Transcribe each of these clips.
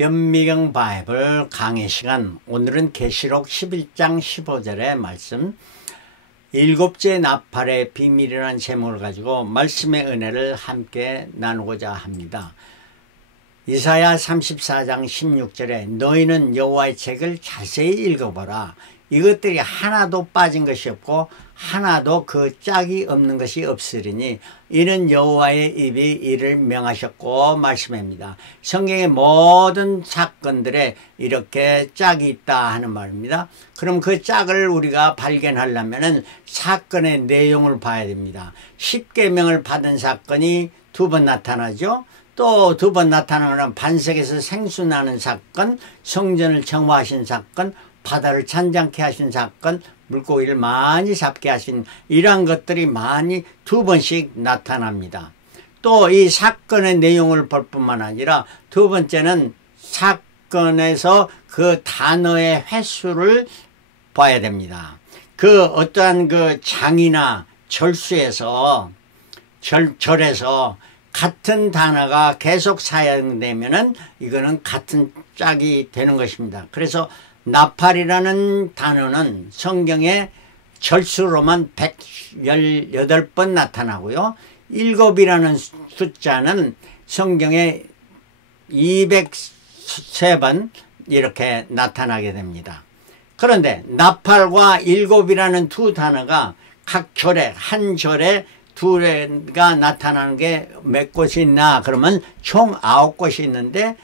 현미경 바이블 강의 시간, 오늘은 계시록 11장 15절의 말씀, 일곱째 나팔의 비밀이라는 제목을 가지고 말씀의 은혜를 함께 나누고자 합니다. 이사야 34장 16절에 너희는 여호와의 책을 자세히 읽어보라. 이것들이 하나도 빠진 것이 없고 하나도 그 짝이 없는 것이 없으리니 이는 여호와의 입이 이를 명하셨고 말씀합니다. 성경의 모든 사건들에 이렇게 짝이 있다 하는 말입니다. 그럼 그 짝을 우리가 발견하려면 사건의 내용을 봐야 됩니다. 십계명을 받은 사건이 두 번 나타나죠. 또 두 번 나타나는 반석에서 생수 나는 사건, 성전을 정화하신 사건, 바다를 찬장케 하신 사건, 물고기를 많이 잡게 하신 이러한 것들이 많이 두 번씩 나타납니다. 또 이 사건의 내용을 볼 뿐만 아니라 두 번째는 사건에서 그 단어의 횟수를 봐야 됩니다. 그 어떠한 그 장이나 절에서 같은 단어가 계속 사용되면은 이거는 같은 짝이 되는 것입니다. 그래서 나팔이라는 단어는 성경에 절수로만 118번 나타나고요. 일곱이라는 숫자는 성경에 203번 이렇게 나타나게 됩니다. 그런데 나팔과 일곱이라는 두 단어가 각 절에 한 절에 두 개가 나타나는 게 몇 곳이 있나 그러면 총 9곳이 있는데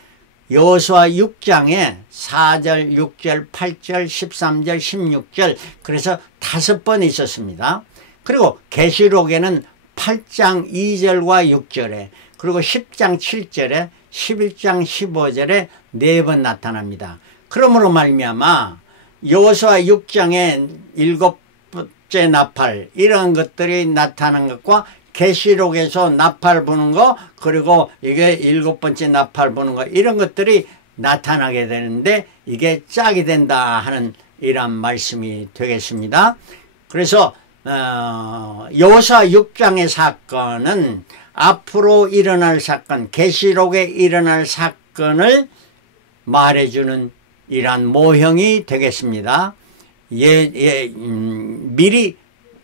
여호수아 6장에 4절, 6절, 8절, 13절, 16절 그래서 5번 있었습니다. 그리고 계시록에는 8장 2절과 6절에 그리고 10장 7절에 11장 15절에 4번 나타납니다. 그러므로 말미암아 여호수아 6장에 7번째 나팔 이런 것들이 나타난 것과 계시록에서 나팔 부는 거 그리고 이게 7번째 나팔 부는 거 이런 것들이 나타나게 되는데 이게 짝이 된다 하는 이런 말씀이 되겠습니다. 그래서 여호수아 6장의 사건은 앞으로 일어날 사건, 계시록에 일어날 사건을 말해주는 이러한 모형이 되겠습니다. 미리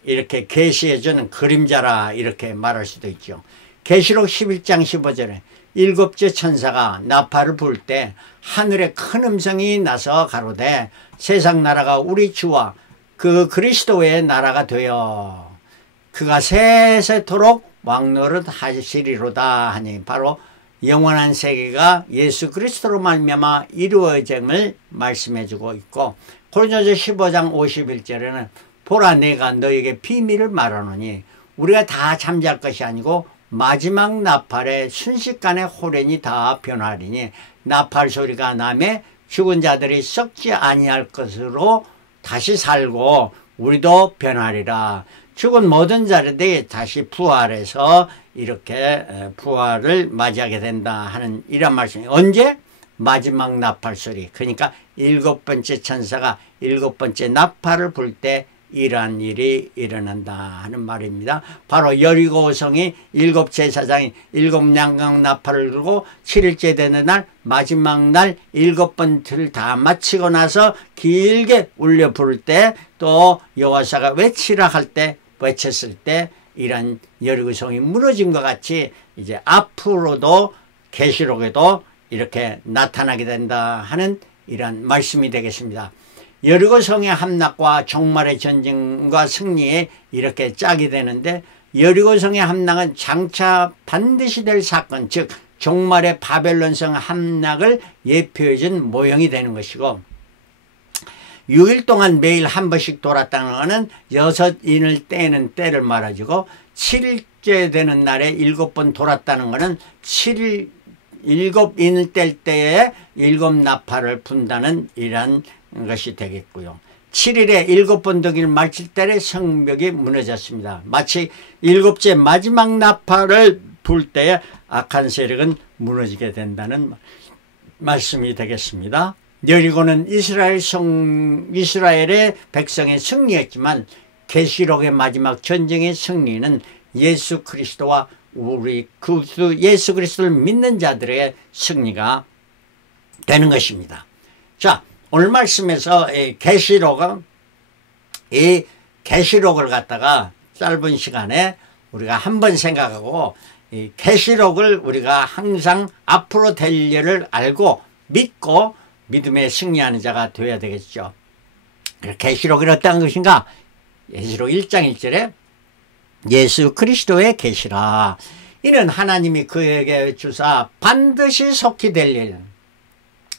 이렇게 계시해주는 그림자라 이렇게 말할 수도 있죠. 계시록 11장 15절에 일곱째 천사가 나팔을 불 때 하늘에 큰 음성이 나서 가로되 세상 나라가 우리 주와 그 그리스도의 나라가 되어 그가 세세토록 왕노릇 하시리로다 하니 바로 영원한 세계가 예수 그리스도로 말미암아 이루어짐을 말씀해주고 있고 고린도서 15장 51절에는 보라 내가 너에게 비밀을 말하노니 우리가 다 잠잘 것이 아니고 마지막 나팔에 순식간에 호련이 다 변하리니 나팔 소리가 나매 죽은 자들이 썩지 아니할 것으로 다시 살고 우리도 변하리라. 죽은 모든 자들이 다시 부활해서 이렇게 부활을 맞이하게 된다 하는 이런 말씀이 언제? 마지막 나팔 소리. 그러니까 7번째 천사가 7번째 나팔을 불 때 이러한 일이 일어난다 하는 말입니다. 바로 여리고성이 7제사장이 7양강 나팔을 들고 7일째 되는 날 마지막 날 7번을 다 마치고 나서 길게 울려 부를 때 또 여호와사가 외치라 할 때 외쳤을 때 이런 여리고성이 무너진 것 같이 이제 앞으로도 계시록에도 이렇게 나타나게 된다 하는 이런 말씀이 되겠습니다. 여리고성의 함락과 종말의 전쟁과 승리에 이렇게 짝이 되는데 여리고성의 함락은 장차 반드시 될 사건, 즉 종말의 바벨론성 함락을 예표해 준 모형이 되는 것이고 6일 동안 매일 한 번씩 돌았다는 것은 6인을 떼는 때를 말해주고 7일째 되는 날에 7번 돌았다는 것은 7일 7인을 뗄 때에 7나팔을 분다는 이런 것이 되겠고요. 7일에 7번 덕일 마칠 때에 성벽이 무너졌습니다. 마치 7째 마지막 나팔을 불 때에 악한 세력은 무너지게 된다는 말씀이 되겠습니다. 여리고는 이스라엘의 백성의 승리였지만 계시록의 마지막 전쟁의 승리는 예수 그리스도와 우리 예수 그리스도를 믿는 자들의 승리가 되는 것입니다. 자, 오늘 말씀에서 이 계시록을 갖다가 짧은 시간에 우리가 한번 생각하고 이 계시록을 우리가 항상 앞으로 될 일을 알고 믿고 믿음에 승리하는 자가 되어야 되겠죠. 계시록이 어떠한 것인가? 계시록 1장 1절에 예수 그리스도의 계시라. 이는 하나님이 그에게 주사 반드시 속히 될 일.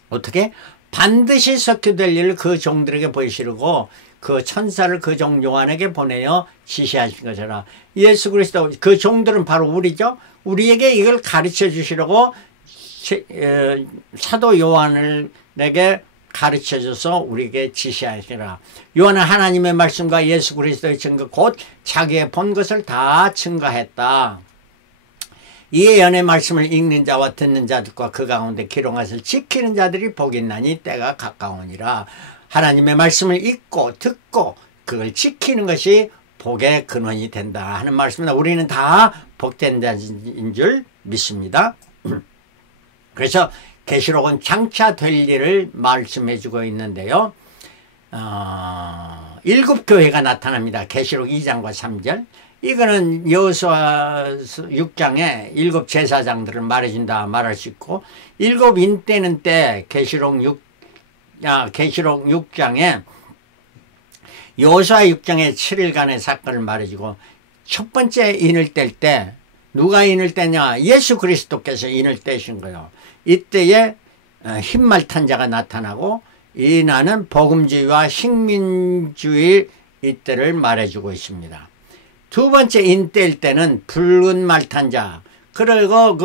어떻게? 반드시 속히 될 일을 그 종들에게 보이시고 그 천사를 그 종 요한에게 보내어 지시하신 것이라. 예수 그리스도 그 종들은 바로 우리죠. 우리에게 이걸 가르쳐 주시려고 사도 요한에게 가르쳐줘서 우리에게 지시하시라. 요한은 하나님의 말씀과 예수 그리스도의 증거 곧 자기의 본 것을 다 증거했다. 이 예언의 말씀을 읽는 자와 듣는 자들과 그 가운데 기록한 것을 지키는 자들이 복이 있나니 때가 가까우니라. 하나님의 말씀을 읽고 듣고 그걸 지키는 것이 복의 근원이 된다 하는 말씀입니다. 우리는 다 복된 자인 줄 믿습니다. 그래서 계시록은 장차 될 일을 말씀해 주고 있는데요. 7교회가 나타납니다. 계시록 2장과 3절. 이거는 여호수아 6장에 7 제사장들을 말해준다 말할 수 있고, 7 인때는 때 계시록 6장에 여호수아 6장에 7일간의 사건을 말해주고, 첫 번째 인을 뗄 때 누가 인을 떼냐? 예수 그리스도께서 인을 떼신 거예요. 이때에 흰말 탄 자가 나타나고, 이 나는 복음주의와 식민주의 이때를 말해주고 있습니다. 두 번째 인 뗄 때는 붉은 말 탄 자, 그리고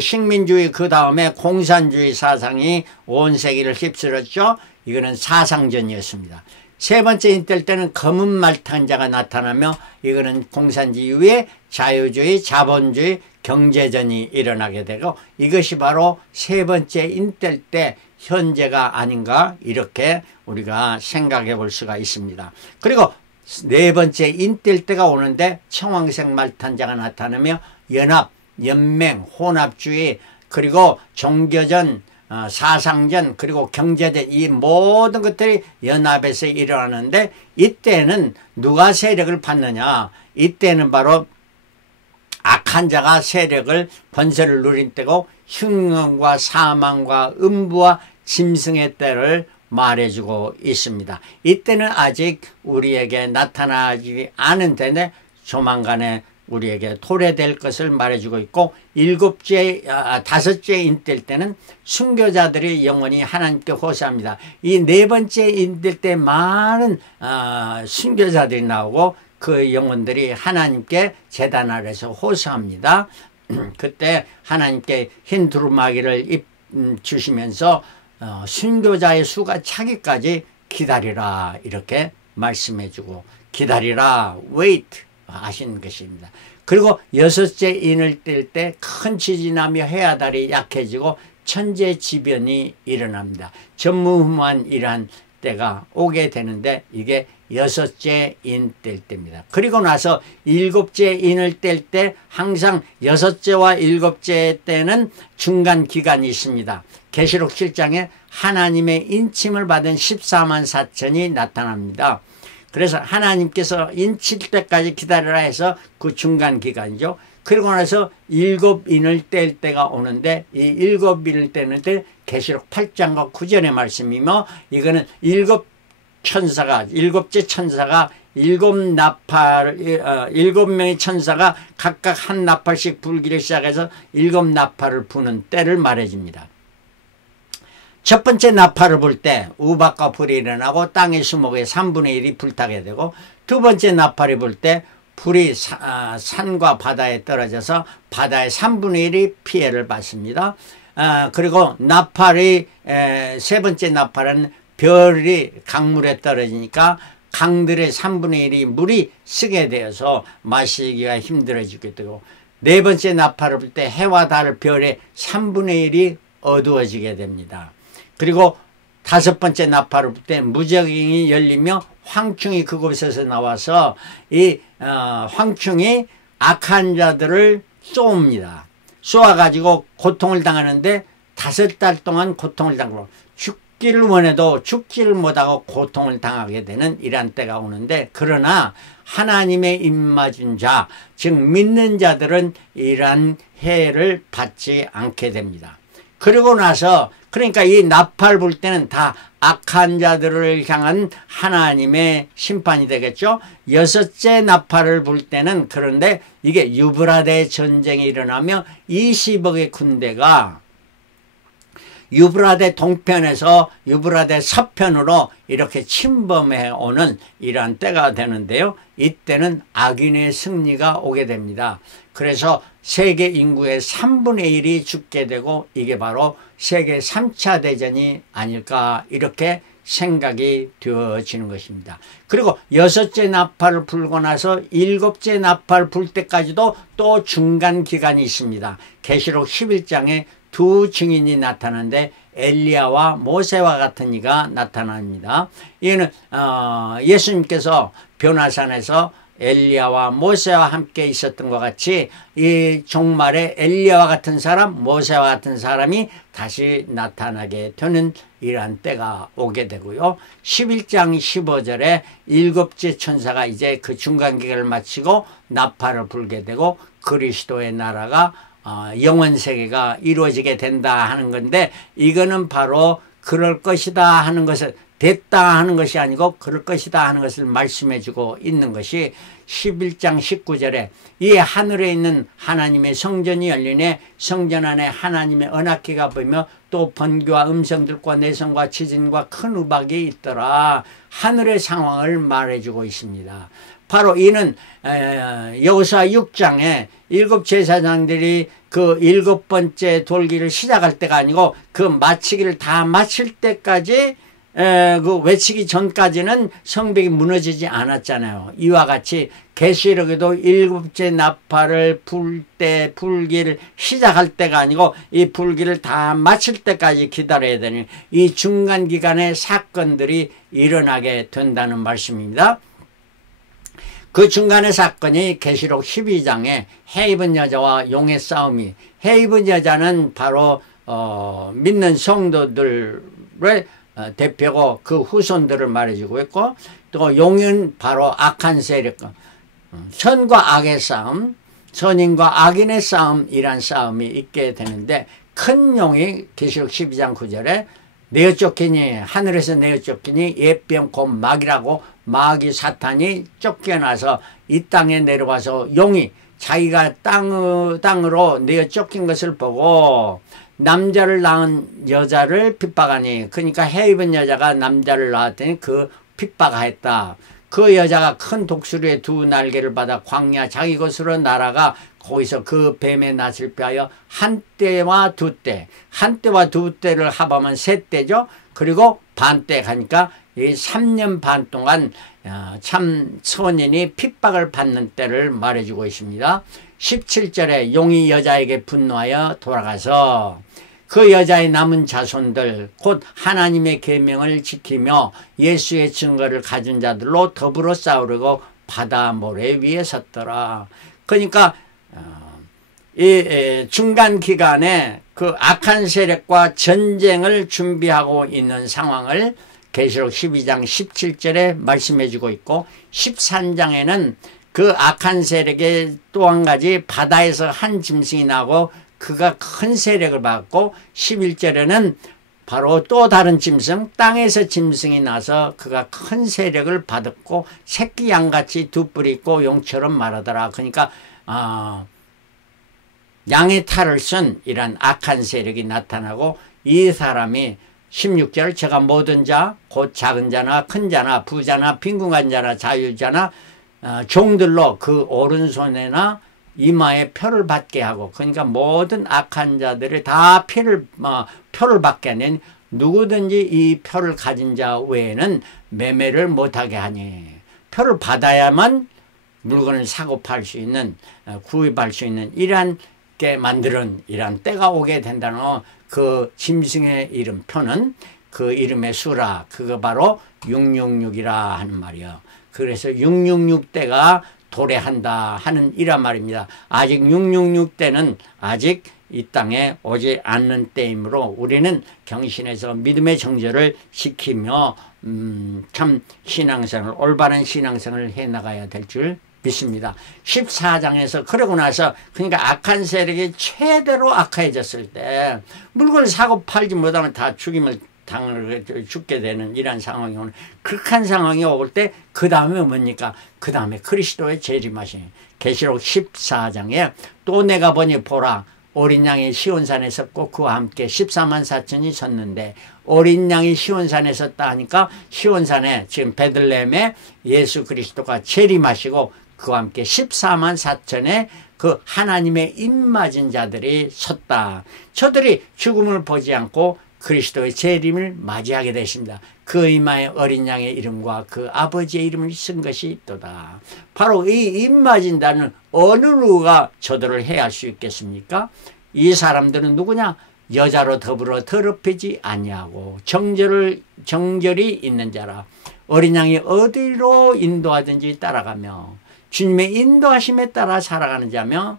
식민주의 그 다음에 공산주의 사상이 온 세계를 휩쓸었죠. 이거는 사상전이었습니다. 세 번째 인 뗄 때는 검은 말 탄 자가 나타나며, 이거는 공산주의 이후에 자유주의, 자본주의, 경제전이 일어나게 되고, 이것이 바로 세 번째 인 뗄 때 현재가 아닌가, 이렇게 우리가 생각해 볼 수가 있습니다. 그리고 네 번째 인 뗄 때가 오는데 청황색 말 탄 자가 나타나며 연합, 연맹, 혼합주의, 그리고 종교전, 사상전, 그리고 경제전, 이 모든 것들이 연합에서 일어나는데, 이때는 누가 세력을 받느냐? 이때는 바로 악한 자가 세력을 번세를 누린 때고, 흉년과 사망과 음부와 짐승의 때를 말해주고 있습니다. 이때는 아직 우리에게 나타나지 않은 때인데 조만간에 우리에게 도래될 것을 말해주고 있고, 다섯째 인 뗄 때는 순교자들이 영원히 하나님께 호소합니다. 이 네 번째 인 뗄 때 많은 순교자들이 나오고 그 영혼들이 하나님께 제단 아래서 호소합니다. 그때 하나님께 흰 두루마기를 주시면서 순교자의 수가 차기까지 기다리라, 이렇게 말씀해주고, 기다리라, wait 하신 것입니다. 그리고 여섯째 인을 뗄 때 큰 지진이 나며 해와 달이 약해지고 천재지변이 일어납니다. 전무후무한 이러한 때가 오게 되는데, 이게 여섯째 인 뗄 때입니다. 그리고 나서 일곱째 인을 뗄 때, 항상 여섯째와 일곱째 때는 중간 기간이 있습니다. 계시록 7장에 하나님의 인침을 받은 14만 4천이 나타납니다. 그래서 하나님께서 인칠 때까지 기다리라 해서 그 중간 기간이죠. 그리고 나서 일곱 인을 뗄 때가 오는데, 이 일곱 인을 떼는 때 계시록 8장과 9절의 말씀이며, 이거는 일곱째 천사가 일곱 명의 천사가 각각 한 나팔씩 불기를 시작해서 일곱 나팔을 부는 때를 말해줍니다. 첫 번째 나팔을 불 때 우박과 불이 일어나고 땅의 수목의 3분의 1이 불타게 되고, 두 번째 나팔이 불 때 불이 산과 바다에 떨어져서 바다의 3분의 1이 피해를 받습니다. 그리고 세 번째 나팔은 별이 강물에 떨어지니까 강들의 3분의 1이 물이 쓰게 되어서 마시기가 힘들어지게 되고, 네 번째 나팔을 불 때 해와 달 별의 3분의 1이 어두워지게 됩니다. 그리고 다섯 번째 나팔을 불 때 무저갱이 열리며 황충이 그곳에서 나와서 이 황충이 악한 자들을 쏘옵니다. 쏘아가지고 고통을 당하는데, 5달 동안 고통을 당하고 죽기를 원해도 죽지를 못하고 고통을 당하게 되는 이러한 때가 오는데, 그러나 하나님의 입맞은 자, 즉 믿는 자들은 이러한 해를 받지 않게 됩니다. 그리고 나서 그러니까 이 나팔 불 때는 다 악한 자들을 향한 하나님의 심판이 되겠죠. 6째 나팔을 불 때는, 그런데 이게 유브라데 전쟁이 일어나며 20억의 군대가 유브라데 동편에서 유브라데 서편으로 이렇게 침범해 오는 이러한 때가 되는데요. 이때는 악인의 승리가 오게 됩니다. 그래서 세계 인구의 3분의 1이 죽게 되고, 이게 바로 세계 3차 대전이 아닐까 이렇게 생각이 되어지는 것입니다. 그리고 6째 나팔을 불고 나서 7째 나팔 불 때까지도 또 중간 기간이 있습니다. 계시록 11장에 두 증인이 나타나는데 엘리야와 모세와 같은 이가 나타납니다. 이는 예수님께서 변화산에서 엘리야와 모세와 함께 있었던 것 같이 이 종말에 엘리야와 같은 사람, 모세와 같은 사람이 다시 나타나게 되는 이러한 때가 오게 되고요. 11장 15절에 7째 천사가 이제 그 중간기간을 마치고 나팔을 불게 되고 그리스도의 나라가 영원 세계가 이루어지게 된다 하는 건데, 이거는 바로 그럴 것이다 하는 것을, 됐다 하는 것이 아니고 그럴 것이다 하는 것을 말씀해 주고 있는 것이 11장 19절에 이 하늘에 있는 하나님의 성전이 열리네, 성전 안에 하나님의 언약궤가 보이며 또 번개와 음성들과 내성과 지진과 큰 우박이 있더라. 하늘의 상황을 말해주고 있습니다. 바로 이는 여호수아 6장에 7 제사장들이 그 7번째 돌기를 시작할 때가 아니고 그 마치기를 다 마칠 때까지 그 외치기 전까지는 성벽이 무너지지 않았잖아요. 이와 같이 계시록에도 7째 나팔을 불 때 불기를 시작할 때가 아니고 이 불기를 다 마칠 때까지 기다려야 되는 이 중간 기간의 사건들이 일어나게 된다는 말씀입니다. 그 중간의 사건이 계시록 12장에 해 입은 여자와 용의 싸움이, 해 입은 여자는 바로 믿는 성도들의 대표고 그 후손들을 말해주고 있고, 또 용은 바로 악한 세력, 선과 악의 싸움, 선인과 악인의 싸움이란 싸움이 있게 되는데, 큰 용이 계시록 12장 9절에 내어 쫓기니, 하늘에서 내어 쫓기니 예병 곧 마귀라고, 마귀 사탄이 쫓겨나서 이 땅에 내려와서 용이 자기가 땅으로 내어 쫓긴 것을 보고 남자를 낳은 여자를 핍박하니, 그러니까 해 입은 여자가 남자를 낳았더니 그 핍박하였다. 그 여자가 큰 독수리의 2 날개를 받아 광야 자기 곳으로 날아가 거기서 그 뱀의 낯을 피하여 한 때와 2때, 한 때와 2때를 합하면 3때죠. 그리고 반때 가니까 이 3년 반 동안 참 선인이 핍박을 받는 때를 말해주고 있습니다. 17절에 용이 여자에게 분노하여 돌아가서 그 여자의 남은 자손들 곧 하나님의 계명을 지키며 예수의 증거를 가진 자들로 더불어 싸우려고 바다 모래 위에 섰더라. 그러니까 이 중간 기간에 그 악한 세력과 전쟁을 준비하고 있는 상황을 계시록 12장 17절에 말씀해 주고 있고, 13장에는 그 악한 세력의 또 한 가지 바다에서 한 짐승이 나고 그가 큰 세력을 받고, 11절에는 바로 또 다른 짐승, 땅에서 짐승이 나서 그가 큰 세력을 받았고 새끼 양같이 2뿔이 있고 용처럼 말하더라. 그러니까 양의 탈을 쓴 이런 악한 세력이 나타나고, 이 사람이 16절 제가 모든 자 곧 작은 자나 큰 자나 부자나 빈궁한 자나 자유자나 종들로 그 오른손에나 이마에 표를 받게 하고, 그러니까 모든 악한 자들이 다 표를 받게 하는, 누구든지 이 표를 가진 자 외에는 매매를 못하게 하니, 표를 받아야만 물건을 사고 팔 수 있는, 구입할 수 있는 이러한 게 만드는 이러한 때가 오게 된다는 그 짐승의 이름, 표는 그 이름의 수라, 그거 바로 666이라 하는 말이에요. 그래서 666대가 도래한다 하는 이란 말입니다. 아직 666대는 아직 이 땅에 오지 않는 때이므로 우리는 경신에서 믿음의 정절을 지키며 참 신앙생활, 올바른 신앙생활을 해나가야 될 줄 믿습니다. 14장에서 그러고 나서 그러니까 악한 세력이 최대로 악해졌을 때 물건을 사고 팔지 못하면 다 죽게 되는 이런 상황이 오는, 극한 상황이 올 때 그 다음에 뭡니까? 그 다음에 그리스도의 재림하시니 계시록 14장에 또 내가 보니 보라 어린 양이 시온산에 섰고 그와 함께 14만 4천이 섰는데, 어린 양이 시온산에 섰다 하니까 시온산에 지금 베들레헴에 예수 그리스도가 재림하시고 그와 함께 14만 4천의 그 하나님의 입맞은 자들이 섰다. 저들이 죽음을 보지 않고 그리스도의 재림을 맞이하게 되십니다. 그 이마에 어린 양의 이름과 그 아버지의 이름을 쓴 것이 있도다. 바로 이 입맞은다는 어느 누가 저들을 해할 수 있겠습니까? 이 사람들은 누구냐? 여자로 더불어 더럽히지 아니하고 정절이 있는 자라. 어린 양이 어디로 인도하든지 따라가며 주님의 인도하심에 따라 살아가는 자며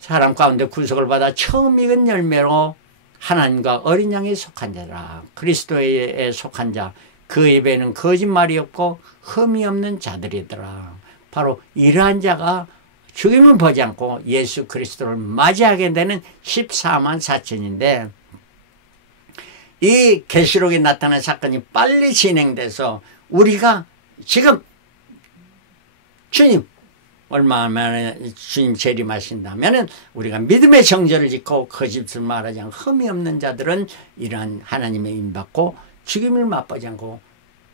사람 가운데 구속을 받아 처음 익은 열매로 하나님과 어린 양에 속한 자라. 그리스도에 속한 자, 그 입에는 거짓말이 없고 흠이 없는 자들이더라. 바로 이러한 자가 죽임을 보지 않고 예수 그리스도를 맞이하게 되는 14만 4천인데, 이 계시록에 나타난 사건이 빨리 진행돼서 우리가 지금 주님 얼마 만에 주님 재림하신다면 우리가 믿음의 정절을 짓고 거짓을 말하지 않고 흠이 없는 자들은 이러한 하나님의 임받고 죽임을 맛보지 않고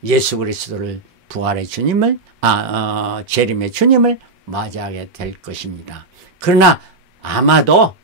예수 그리스도를 부활의 주님을 재림의 주님을 맞이하게 될 것입니다. 그러나 아마도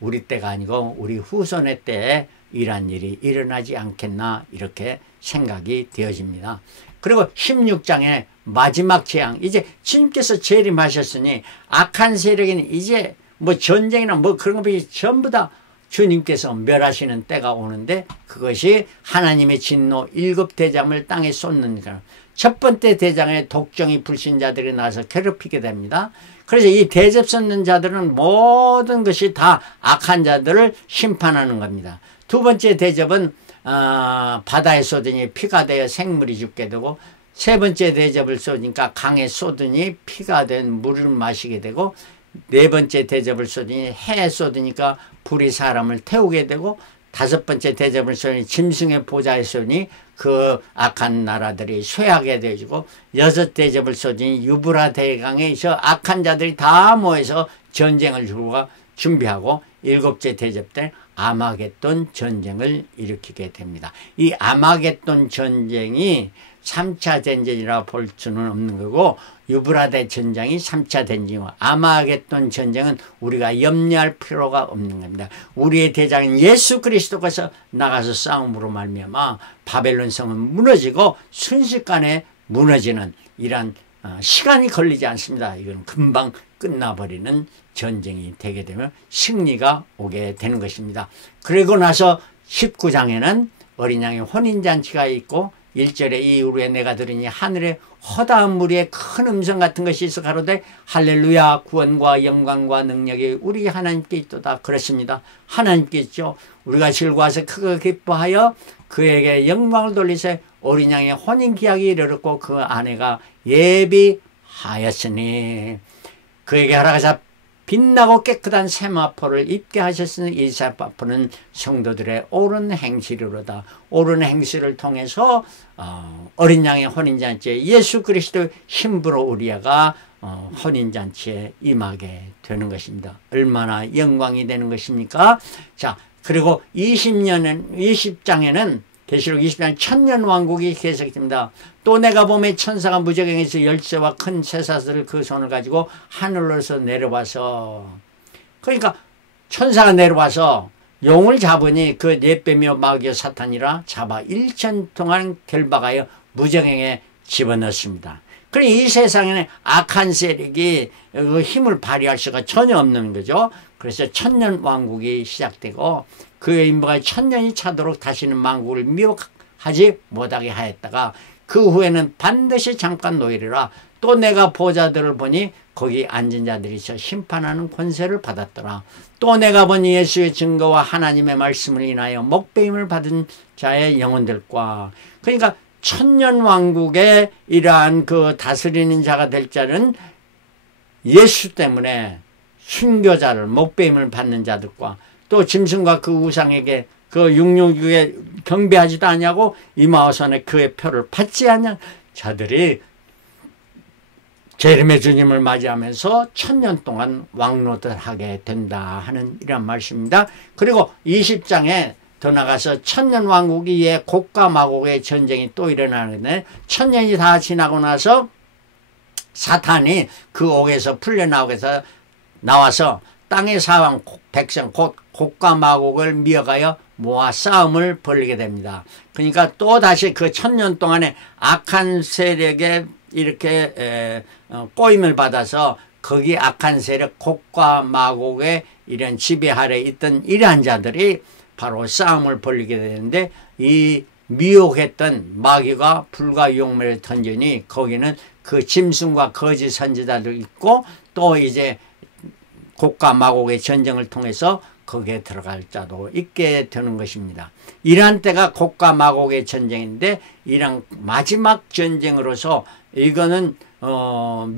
우리 때가 아니고 우리 후손의 때에 이러한 일이 일어나지 않겠나 이렇게 생각이 되어집니다. 그리고 16장에 마지막 재앙, 이제 주님께서 재림하셨으니 악한 세력은 이제 뭐 전쟁이나 뭐 그런 것이 전부 다 주님께서 멸하시는 때가 오는데, 그것이 하나님의 진노 7대장을 땅에 쏟는 거예요. 첫 번째 대장에 독정이 불신자들이 나와서 괴롭히게 됩니다. 그래서 이 대접 쏟는 자들은 모든 것이 다 악한 자들을 심판하는 겁니다. 두 번째 대접은 바다에 쏟으니 피가 되어 생물이 죽게 되고, 세 번째 대접을 쏟으니까 강에 쏟으니 피가 된 물을 마시게 되고, 네 번째 대접을 쏟으니 해에 쏟으니까 불이 사람을 태우게 되고, 다섯 번째 대접을 쏟으니 짐승의 보좌에 쏟으니 그 악한 나라들이 쇠하게 되어지고, 여섯 대접을 쏟으니 유브라 대강에서 악한 자들이 다 모여서 전쟁을 준비하고, 일곱째 대접 때 아마겟돈 전쟁을 일으키게 됩니다. 이 아마겟돈 전쟁이 3차 전쟁이라 볼 수는 없는 거고, 유브라데 전쟁이 3차 전쟁이고, 아마겟돈 전쟁은 우리가 염려할 필요가 없는 겁니다. 우리의 대장인 예수 그리스도께서 나가서 싸움으로 말미암아 바벨론 성은 무너지고 순식간에 무너지는 이런 시간이 걸리지 않습니다. 이건 금방 끝나버리는 전쟁이 되게 되면 승리가 오게 되는 것입니다. 그리고 나서 19장에는 어린 양의 혼인잔치가 있고, 1절에 이후에 내가 들으니 하늘에 허다한 무리의 큰 음성 같은 것이 있어 가로되 할렐루야, 구원과 영광과 능력이 우리 하나님께 있도다. 그렇습니다. 하나님께 있죠. 우리가 즐거워서 크게 기뻐하여 그에게 영광을 돌리세. 어린 양의 혼인 기약이 이르렀고 그 아내가 예비하였으니 그에게 허락하사 빛나고 깨끗한 세마포를 입게 하셨으니 이 세마포는 성도들의 옳은 행실이로다. 옳은 행실을 통해서 어린 양의 혼인잔치에 예수 그리스도의 힘으로 우리가 혼인잔치에 임하게 되는 것입니다. 얼마나 영광이 되는 것입니까? 자, 그리고 20장에는 계시록 20장 천년왕국이 계속됩니다. 또 내가 봄에 천사가 무저갱에서 열쇠와 큰 쇠사슬을 그 손을 가지고 하늘로서 내려와서, 그러니까 천사가 내려와서 용을 잡으니 그 넷뱀이요 마귀요 사탄이라 잡아 1천 동안 결박하여 무저갱에 집어넣습니다. 그러니 이 세상에는 악한 세력이 그 힘을 발휘할 수가 전혀 없는 거죠. 그래서 천년왕국이 시작되고 그의 임무가 천년이 차도록 다시는 만국을 미혹하지 못하게 하였다가 그 후에는 반드시 잠깐 노이리라. 또 내가 보좌들을 보니 거기 앉은 자들이 있어 심판하는 권세를 받았더라. 또 내가 본 예수의 증거와 하나님의 말씀을 인하여 목배임을 받은 자의 영혼들과, 그러니까 천년왕국의 이러한 그 다스리는 자가 될 자는 예수 때문에 순교자를 목배임을 받는 자들과, 또 짐승과 그 우상에게 그 666에 경배하지도 아니하고 이마오선에 그의 표를 받지 않는 자들이 재림의 주님을 맞이하면서 1000년 동안 왕노릇을 하게 된다 하는 이런 말씀입니다. 그리고 20장에 더 나가서 1000년 왕국 이에 곡과 마곡의 전쟁이 또 일어나는데, 1000년이 다 지나고 나서 사탄이 그 옥에서 풀려나오게서 나와서 땅의 사왕 백성 곧 곡과 마곡을 미어가여 모아 싸움을 벌이게 됩니다. 그러니까 또 다시 그 1000년 동안에 악한 세력에 이렇게 꼬임을 받아서 거기 악한 세력 곡과 마곡의 이런 지배 아래 있던 이러한 자들이 바로 싸움을 벌이게 되는데, 이 미혹했던 마귀가 불과 용매를 던지니 거기는 그 짐승과 거짓 선지자도 있고, 또 이제 곡과 마곡의 전쟁을 통해서 거기에 들어갈 자도 있게 되는 것입니다. 이러한 때가 곡과 마곡의 전쟁인데, 이런 마지막 전쟁으로서 이거는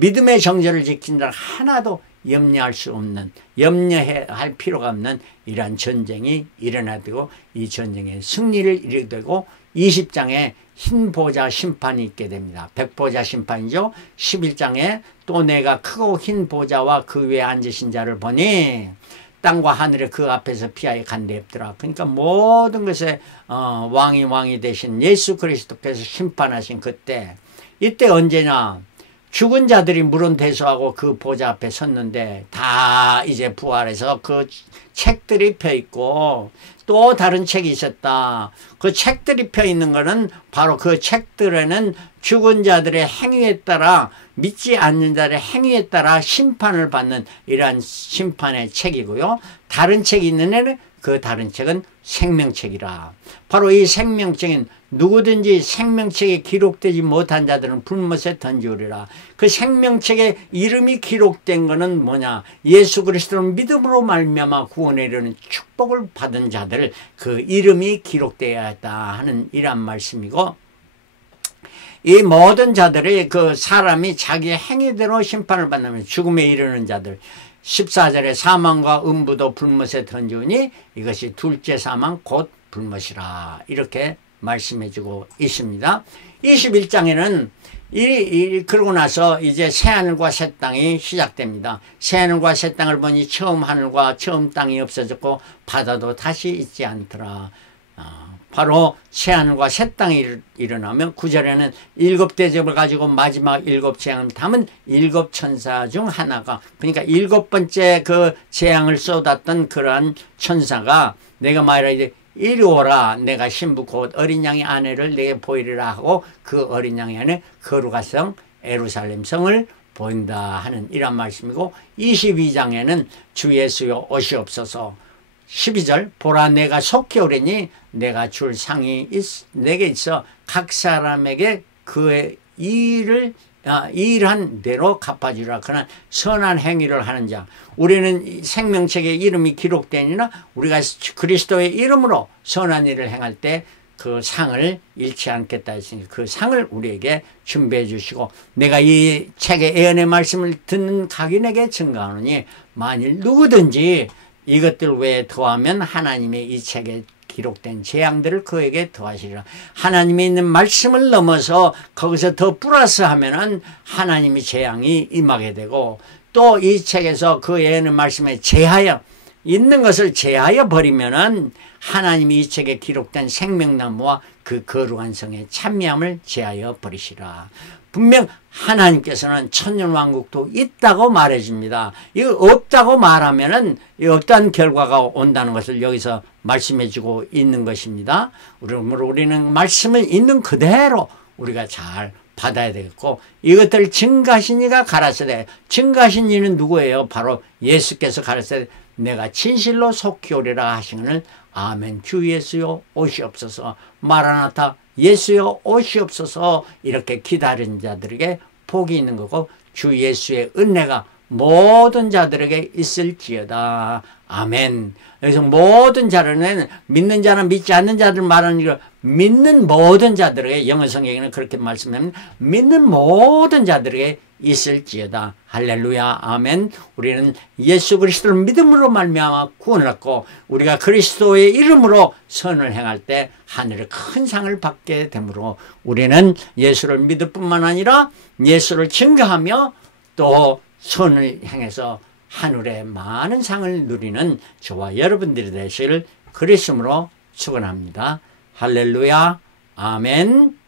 믿음의 정절을 지킨다 하나도 염려할 수 없는, 염려할 필요가 없는 이러한 전쟁이 일어나고, 이 전쟁에 승리를 이루게 되고 20장에 흰 보좌 심판이 있게 됩니다. 백보좌 심판이죠. 11장에 또 내가 크고 흰 보좌와 그 위에 앉으신 자를 보니 땅과 하늘에 그 앞에서 피하여 간데 없더라. 그러니까 모든 것에 왕이 되신 예수 그리스도께서 심판하신 그때, 이때 언제나 죽은 자들이 물은 대수하고 그 보좌 앞에 섰는데 다 이제 부활해서 그 책들이 펴 있고, 또 다른 책이 있었다. 그 책들이 펴 있는 거는 바로 그 책들에는 죽은 자들의 행위에 따라, 믿지 않는 자들의 행위에 따라 심판을 받는 이러한 심판의 책이고요. 다른 책이 있는 애는 그 다른 책은 생명책이라. 바로 이 생명책은 누구든지 생명책에 기록되지 못한 자들은 불못에 던지우리라. 그 생명책에 이름이 기록된 것은 뭐냐? 예수 그리스도를 믿음으로 말미암아 구원에 이르는 축복을 받은 자들, 그 이름이 기록되어야 했다 하는 이란 말씀이고, 이 모든 자들이 그 사람이 자기의 행위대로 심판을 받는 죽음에 이르는 자들, 14절에 사망과 음부도 불못에 던지우니 이것이 둘째 사망 곧 불못이라, 이렇게 말씀해주고 있습니다. 21장에는 그러고 나서 이제 새하늘과 새 땅이 시작됩니다. 새하늘과 새 땅을 보니 처음 하늘과 처음 땅이 없어졌고 바다도 다시 있지 않더라. 바로 새하늘과 새 땅이 일어나면 9절에는 7대접을 가지고 마지막 7재앙을 담은 7천사 중 하나가, 그러니까 7번째 그 재앙을 쏟았던 그러한 천사가 내가 말하되 이리 오라, 내가 신부 곧 어린 양의 아내를 내게 보이리라 하고 그 어린 양의 아내 거룩한 성 예루살렘 성을 보인다 하는 이런 말씀이고, 22장에는 주 예수여 오시옵소서. 12절 보라 내가 속히 오리니 내가 줄 상이 내게 있어 각 사람에게 그의 일한 대로 갚아주라. 그러나 선한 행위를 하는 자, 우리는 생명책에 이름이 기록되니나 우리가 그리스도의 이름으로 선한 일을 행할 때 그 상을 잃지 않겠다 했으니 그 상을 우리에게 준비해 주시고, 내가 이 책의 예언의 말씀을 듣는 각인에게 증거하노니 만일 누구든지 이것들 외에 더하면 하나님의 이 책에 기록된 재앙들을 그에게 더하시리라. 하나님이 있는 말씀을 넘어서 거기서 더 플러스하면은 하나님이 재앙이 임하게 되고, 또 이 책에서 그 예언의 말씀에 제하여 있는 것을 제하여 버리면은 하나님이 이 책에 기록된 생명나무와 그 거룩한 성의 찬미함을 제하여 버리시라. 분명 하나님께서는 천년왕국도 있다고 말해줍니다. 이거 없다고 말하면은 없다는 결과가 온다는 것을 여기서 말씀해주고 있는 것입니다. 우리는 말씀을 있는 그대로 우리가 잘 받아야 되겠고, 이것들 증가신이가 가라사대. 증가신이는 누구예요? 바로 예수께서 가라사대 내가 진실로 속히 오리라 하시는 아멘. 주 예수여 오시옵소서. 마라나타 예수여 오시옵소서. 이렇게 기다린 자들에게 복이 있는 거고, 주 예수의 은혜가 모든 자들에게 있을지어다. 아멘. 그래서 모든 자는 믿는 자나 믿지 않는 자들 말하는 거, 믿는 모든 자들에게, 영어 성경에는 그렇게 말씀합니다. 믿는 모든 자들에게 있을지어다. 할렐루야. 아멘. 우리는 예수 그리스도를 믿음으로 말미암아 구원을 얻고 우리가 그리스도의 이름으로 선을 행할 때 하늘의 큰 상을 받게 되므로 우리는 예수를 믿을 뿐만 아니라 예수를 증거하며 또 선을 행해서 하늘의 많은 상을 누리는 저와 여러분들이 되실 그리스도로 축원합니다. 할렐루야. 아멘.